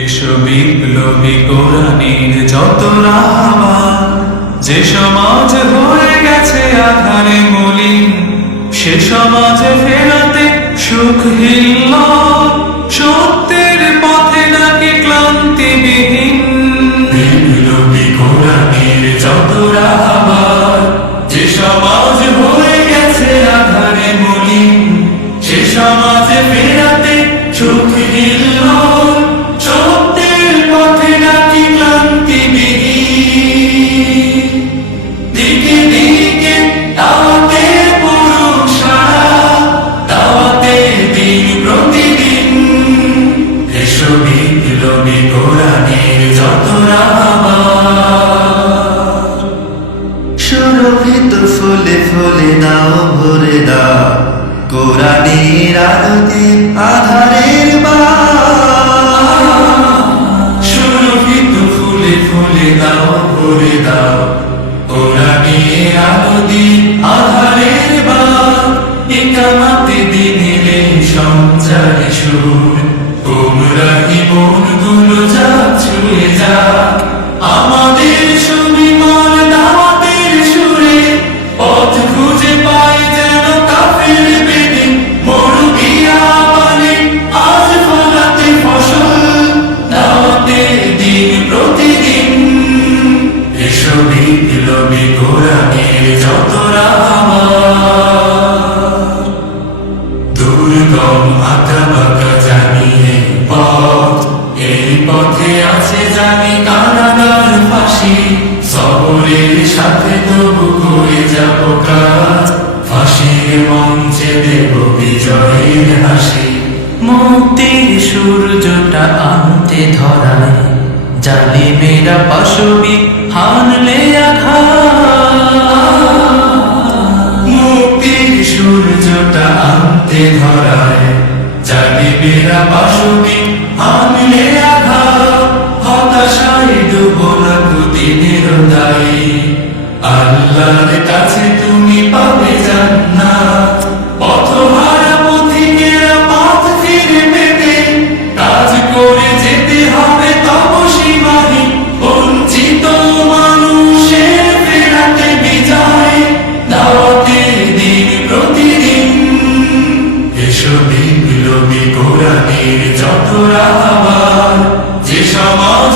এসো বিপ্লবী কোরআনের যত রাহবার, যে সমাজ হয়ে গেছে আধারে মলিন, সে সমাজে ফেরাতে সুখ হিল্ল, সত্যের পথে নাকি ক্লান্তিবিহীন। বিপ্লবী কোরআনের যত রাহবার, যে সমাজ হয়ে গেছে আধারে মলিন, সে সমাজে ফেরাতে সুখ হিল্ল, সত্যের পথে নাকি ক্লান্তিবিহীন। দিকে দিকে দাওয়াতের পুরুষ সারা, দাওয়াতের দিন প্রতিদিন। এসো বিপ্লবী কোরআনের যত রাহবার, সুরভিত ফুলে ফুলে দাও ভরে দাও কোরআনের আলোতে আধারের সুরভিত ফুলে ফুলে দাও ভরে দাও কোরআনের আলোতে আধারের বাত। ইকামতে দিনের সঞ্চারে সুর, গুমরাহি মনগুলো যাক ছুঁয়ে যাক আমাদের সুবিমল দাওয়াতের সুরে। পথ খুঁজে পাই যেন কাফের বেদিন, মরুভিয়া পানে আজ ফলাতে ফসল, দাওয়াতের দিন প্রতিদিন। এসো বিপ্লবী কোরআনের যত রাহবার, দুর্গম আঁকা বাঁকা জানিয়ে পথ, এই পথে আছে জানি কারাগার ফাঁসি। সবরের সাথে তবু করে যাব কাজ, ফাঁসির মঞ্চে দেব বিজয়ের হাসি। মুক্তির সূর্যটা আনতে ধরায়, জালিমেরা পাশবিক হানলে আঘাত। মুক্তির সূর্যটা আনতে ধরায়, জালিমেরা পাশবিক হানলে আঘাত। হতাশায় ডুবো না দুদিনের দায়ী, আল্লাহর কাছে তুমি পাবে জান্নাত। পথহারা পথিকেরা পথ ফিরে পেতে, কাজ করে যেতে হবে তব সীমাহী। বঞ্চিত মানুষের ফেরাতে বিজয়, দাওয়াতের দিন প্রতিদিন। এসো বিপ্লবী কোরআনের যত রাহবার, যে সমাজ